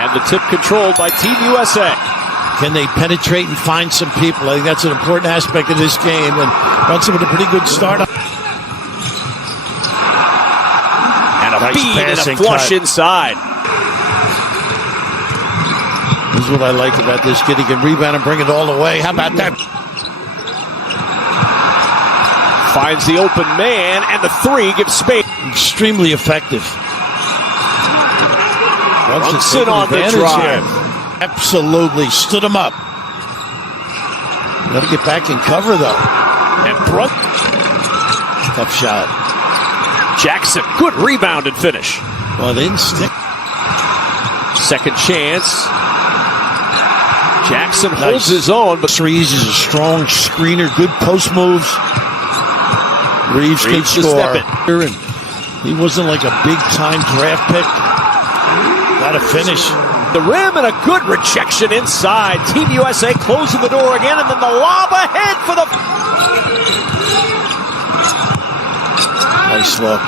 And the tip controlled by Team USA. Can they penetrate and find some people? I think that's an important aspect of this game. And Brunson with a pretty good start. And a feed and a flush inside. This is what I like about this kid. He can rebound and bring it all the way. How about that? Finds the open man, and the three gives space. Extremely effective. Brunson on the drive. Here. Absolutely. Stood him up. Got to get back in cover, though. And tough shot. Jackson, good rebound and finish. Well, they didn't stick. Second chance. Jackson holds his own. But Reeves is a strong screener. Good post moves. Reeves can score. He wasn't like a big-time draft pick. Got to finish. The rim and a good rejection inside. Team USA closing the door again, and then the lob ahead for the... Nice look.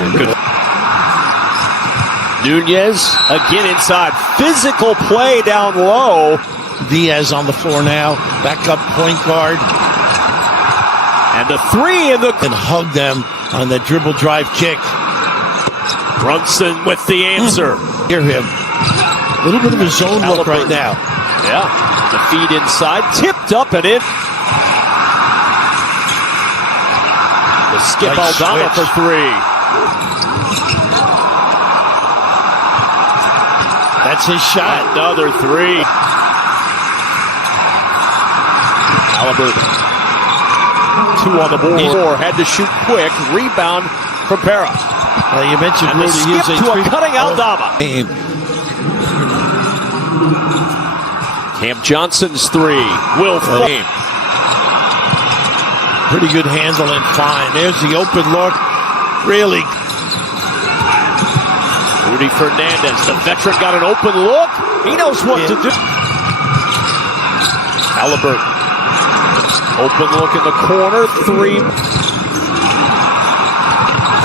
And good. Nunez again inside. Physical play down low. Diaz on the floor now. Backup point guard. And the three in the... And hug them on the dribble drive kick. Brunson with the answer. Hear him. A little bit of a zone look right now. Yeah. The feed inside. Tipped up and in. The skip Aldama for three. That's his shot. Another three. Halliburton. Two on the board. Had to shoot quick. Rebound from Para. You mentioned and the skip to a cutting Aldama. Cam Johnson's three. Will Flame. Pretty good handle and fine. There's the open look. Really. Rudy Fernandez, the veteran, got an open look. He knows what to do. Halliburton. Open look in the corner. Three.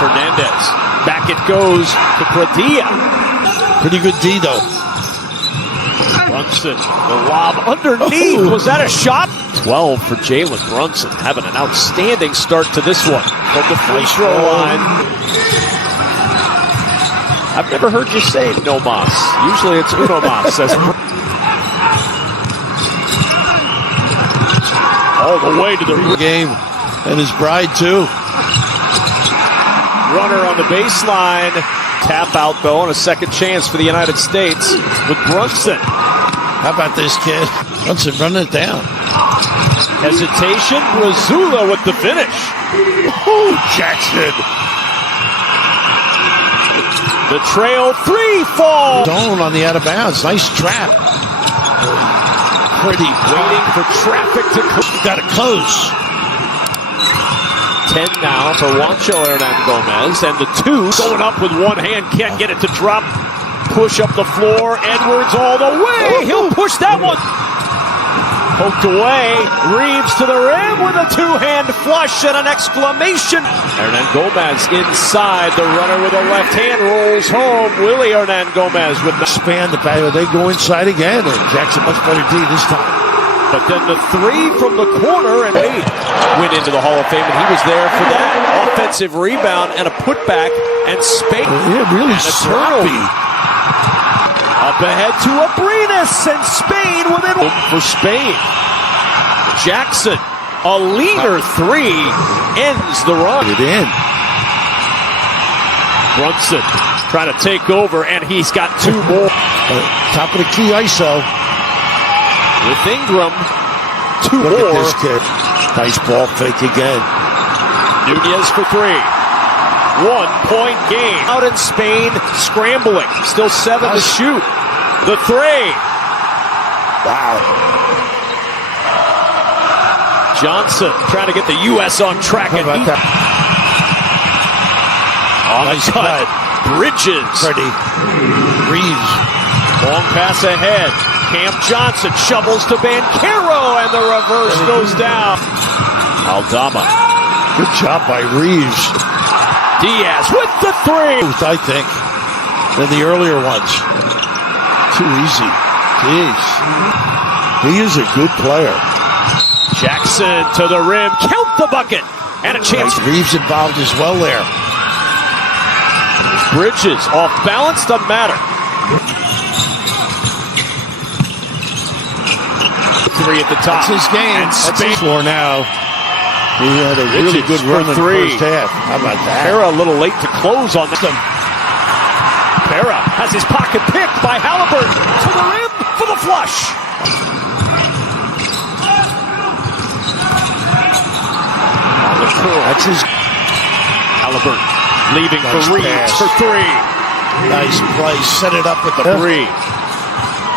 Fernandez. Back it goes to Pradilla. Pretty good D, though. Brunson, the lob underneath. Was that a shot? 12 for Jalen Brunson, having an outstanding start to this one from the free throw line. I've never heard you say no mas. Usually it's uno mas. All the way to the game, and his bride too. Runner on the baseline. Tap out, though, and a second chance for the United States with Brunson. How about this kid? Brunson running it down. Hesitation. Razula with the finish. Oh, Jackson. The trail three fall. Zone on the out of bounds. Nice trap. Pretty. Waiting for traffic to come. Got it close. 10 now for Juancho Hernan Gomez, and the two going up with one hand, can't get it to drop. Push up the floor, Edwards all the way. He'll push that one. Poked away. Reeves to the rim with a two-hand flush and an exclamation. Hernan Gomez inside. The runner with a left hand rolls home. Willie Hernan Gomez with the span. The back. They go inside again, and Jackson much better D this time. But then the three from the corner, and Wade went into the Hall of Fame, and he was there for that offensive rebound and a putback and Spain. Yeah, really sloppy. Up ahead to Abrinas, and Spain within for Spain. Jackson, a leaner three, ends the run. It in. Brunson trying to take over, and he's got two more. Top of the key ISO. With Ingram, two Look more. At this kid. Nice ball fake again. Nunez for three. 1 point game. Out in Spain, scrambling. Still 7 to shoot. The three. Wow. Johnson trying to get the U.S. on track. How about that? On the cut. Bridges. Pretty. Reeves. Long pass ahead. Cam Johnson shovels to Banchero, and the reverse goes down. Aldama. Good job by Reeves. Diaz with the three. I think, than the earlier ones. Too easy. Jeez. He is a good player. Jackson to the rim. Count the bucket. And a chance. Reeves involved as well there. Bridges off balance. Doesn't matter. Three at the top. That's his game. And That's his floor now. He had a really good run in the first half. How about that? Pera a little late to close on this. Pera has his pocket picked by Halliburton to the rim for the flush. That's his. Halliburton leaving Nice for Reeves pass. for three. Nice play. Set it up with the Three.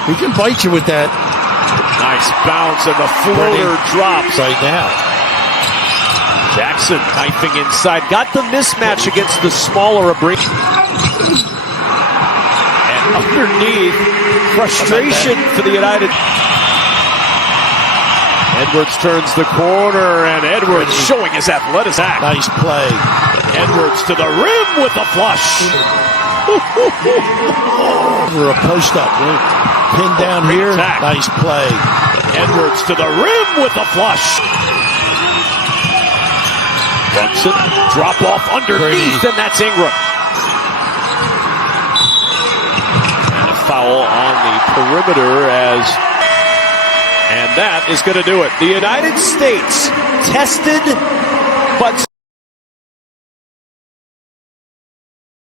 He can bite you with that. Nice bounce and the floater drops. Right now. Jackson knifing inside. Got the mismatch against the smaller Abri. And underneath, frustration for the United. Edwards turns the corner, and Edwards showing his athleticism. Nice play. Edwards to the rim with the flush. Over a post-up. Pinned down here. Attack. Nice play. Edwards to the rim with the flush. Brunson, drop off underneath, and that's Ingram. And a foul on the perimeter and that is going to do it. The United States tested, but